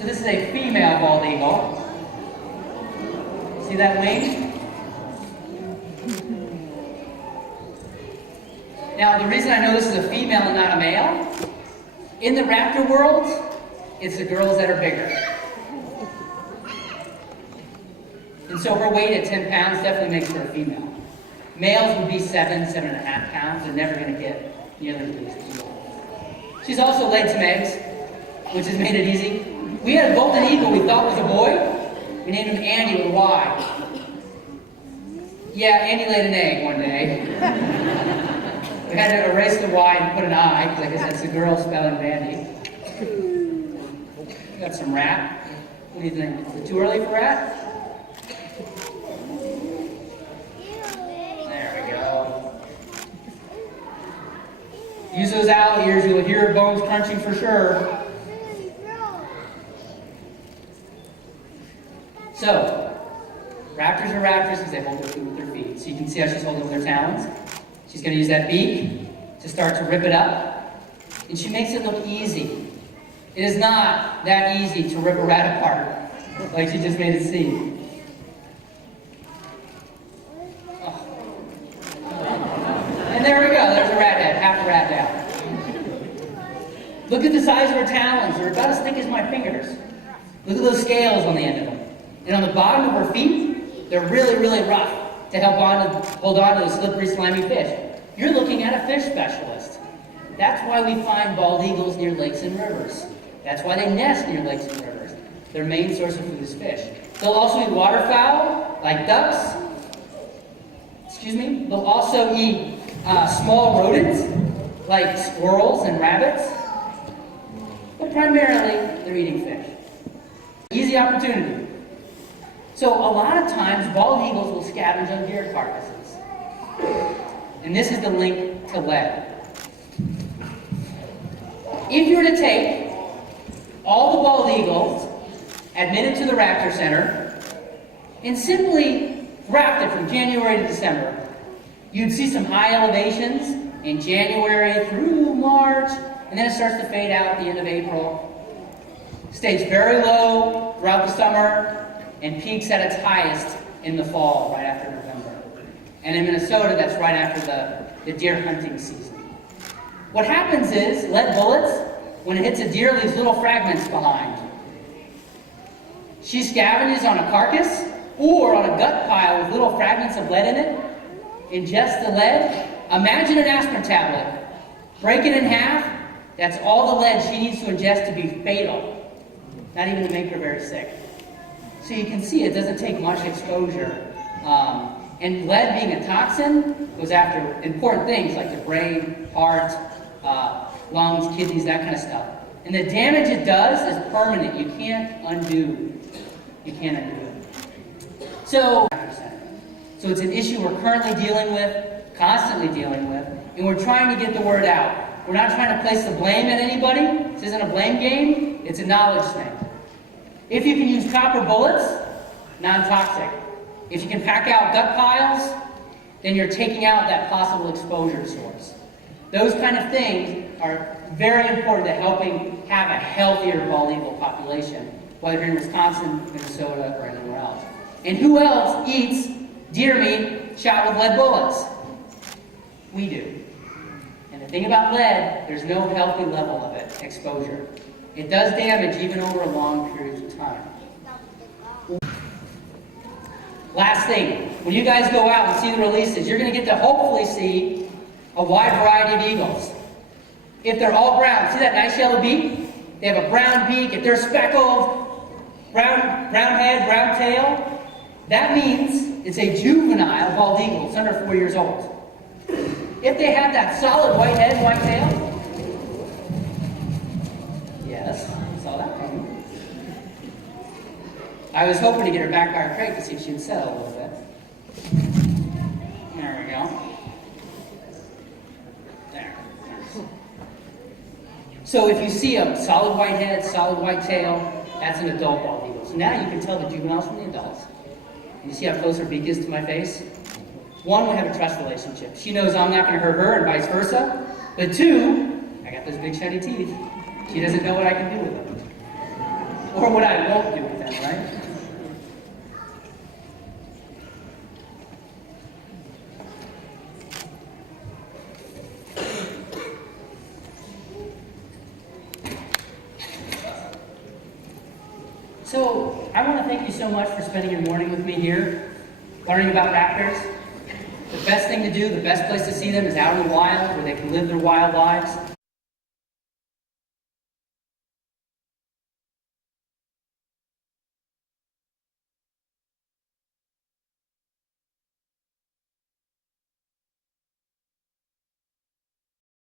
So this is a female bald eagle. See that wing? Now, the reason I know this is a female and not a male, in the raptor world, it's the girls that are bigger. And so her weight at 10 pounds definitely makes her a female. Males would be 7.5 pounds. They're never going to get nearly as big as she. She's also laid some eggs, which has made it easy. We had a golden eagle we thought was a boy. We named him Andy with a Y. Yeah, Andy laid an egg one day. We had to erase the Y and put an I, because I guess that's the girl spelling of Andy. Got some rat. What do you think? Is it too early for rat? There we go. Use those owl ears, you'll hear bones crunching for sure. So, raptors are raptors because they hold their food with their feet. So you can see how she's holding with her talons. She's going to use that beak to start to rip it up. And she makes it look easy. It is not that easy to rip a rat apart, like she just made it seem. Oh. And there we go, there's a rat head, half a rat down. Look at the size of her talons, they're about as thick as my fingers. Look at those scales on the end of them. And on the bottom of her feet, they're really, really rough to help hold on to the slippery, slimy fish. You're looking at a fish specialist. That's why we find bald eagles near lakes and rivers. That's why they nest near lakes and rivers. Their main source of food is fish. They'll also eat waterfowl, like ducks. They'll also eat small rodents, like squirrels and rabbits. But primarily, they're eating fish. Easy opportunity. So a lot of times, bald eagles will scavenge on deer carcasses. And this is the link to lead. If you were to take all the bald eagles, admitted to the Raptor Center, and simply graft it from January to December, you'd see some high elevations in January through March, and then it starts to fade out at the end of April. Stays very low throughout the summer, and peaks at its highest in the fall, right after November. And in Minnesota, that's right after the deer hunting season. What happens is, lead bullets, when it hits a deer, leaves little fragments behind. She scavenges on a carcass or on a gut pile with little fragments of lead in it, ingests the lead. Imagine an aspirin tablet. Break it in half, that's all the lead she needs to ingest to be fatal, not even to make her very sick. So you can see it doesn't take much exposure. And lead being a toxin goes after important things like the brain, heart, lungs, kidneys, that kind of stuff. And the damage it does is permanent. You can't undo. You can't undo it. So it's an issue we're currently dealing with, constantly dealing with, and we're trying to get the word out. We're not trying to place the blame at anybody. This isn't a blame game. It's a knowledge thing. If you can use copper bullets, non-toxic. If you can pack out gut piles, then you're taking out that possible exposure source. Those kind of things are very important to helping have a healthier bald eagle population, whether you're in Wisconsin, Minnesota, or anywhere else. And who else eats deer meat shot with lead bullets? We do. And the thing about lead, there's no healthy level of it, exposure. It does damage even over long periods of time. Last thing, when you guys go out and see the releases, you're going to get to hopefully see a wide variety of eagles. If they're all brown, see that nice yellow beak? They have a brown beak. If they're speckled, brown head, brown tail, that means it's a juvenile bald eagle. It's under 4 years old. If they have that solid white head, white tail, yes, saw that coming. I was hoping to get her back by her crate to see if she would settle a little bit. There we go. There. So if you see a solid white head, solid white tail, that's an adult bald eagle. So now you can tell the juveniles from the adults. And you see how close her beak is to my face? One, we have a trust relationship. She knows I'm not going to hurt her and vice versa. But two, I got those big shiny teeth. She doesn't know what I can do with them. or what I won't do with them, right? So, I want to thank you so much for spending your morning with me here, learning about raptors. The best thing to do, the best place to see them is out in the wild, where they can live their wild lives.